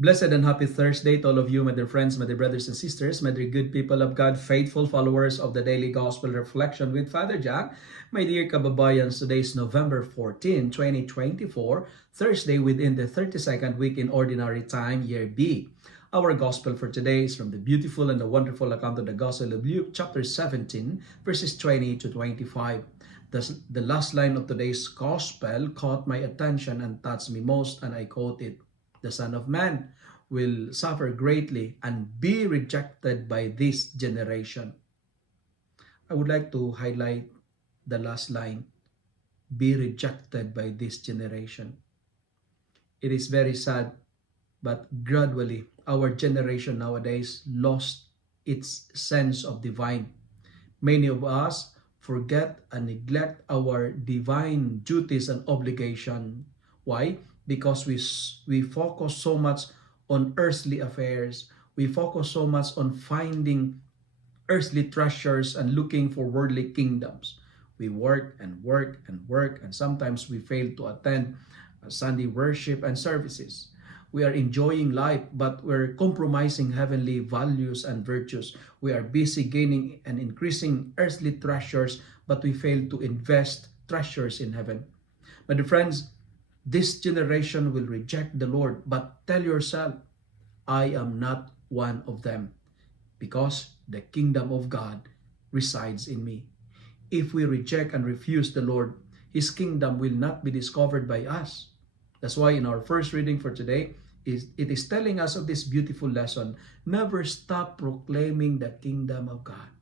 Blessed and happy Thursday to all of you, my dear friends, my dear brothers and sisters, my dear good people of God, faithful followers of the Daily Gospel Reflection with Father Jack. My dear kababayans, today is November 14, 2024, Thursday within the 32nd week in Ordinary Time, Year B. Our Gospel for today is from the beautiful and the wonderful account of the Gospel of Luke, chapter 17, verses 20 to 25. The last line of today's Gospel caught my attention and touched me most, and I quote it. The Son of Man will suffer greatly and be rejected by this generation. I would like to highlight the last line, be rejected by this generation. It is very sad, but gradually our generation nowadays lost its sense of divine. Many of us forget and neglect our divine duties and obligation. Why? Because we focus so much on earthly affairs. We focus so much on finding earthly treasures and looking for worldly kingdoms. We work and work and work, and sometimes we fail to attend Sunday worship and services. We are enjoying life, but we're compromising heavenly values and virtues. We are busy gaining and increasing earthly treasures, but we fail to invest treasures in heaven. My dear friends, this generation will reject the Lord, but tell yourself, I am not one of them, because the kingdom of God resides in me. If we reject and refuse the Lord, His kingdom will not be discovered by us. That's why in our first reading for today, it is telling us of this beautiful lesson. Never stop proclaiming the kingdom of God.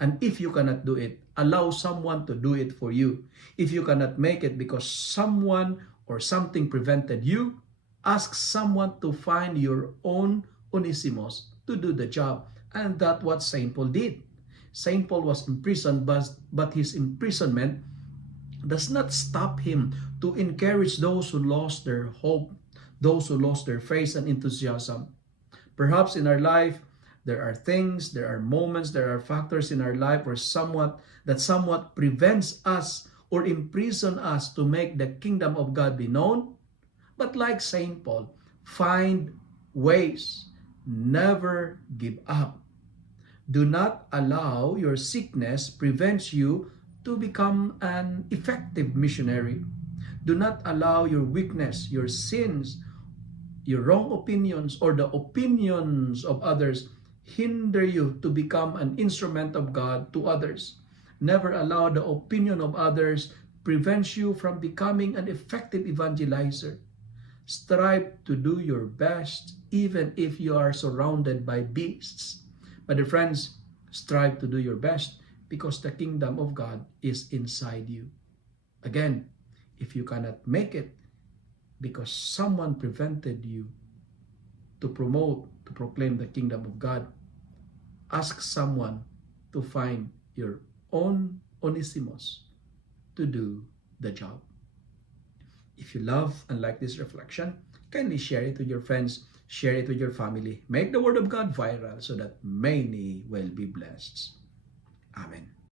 And if you cannot do it, allow someone to do it for you. If you cannot make it because someone or something prevented you, ask someone to find your own Onesimus to do the job. And that's what St. Paul did. St. Paul was imprisoned, but his imprisonment does not stop him to encourage those who lost their hope, those who lost their faith and enthusiasm. Perhaps in our life, there are things, there are moments, there are factors in our life where somewhat prevents us or imprison us to make the kingdom of God be known. But like St. Paul, find ways. Never give up. Do not allow your sickness prevent you to become an effective missionary. Do not allow your weakness, your sins, your wrong opinions, or the opinions of others hinder you to become an instrument of God to others. Never allow the opinion of others prevent you from becoming an effective evangelizer. Strive to do your best even if you are surrounded by beasts. But dear friends, strive to do your best because the kingdom of God is inside you. Again, if you cannot make it because someone prevented you to proclaim the kingdom of God, ask someone to find your own Onesimus to do the job. If you love and like this reflection, kindly share it with your friends, share it with your family. Make the word of God viral so that many will be blessed. Amen.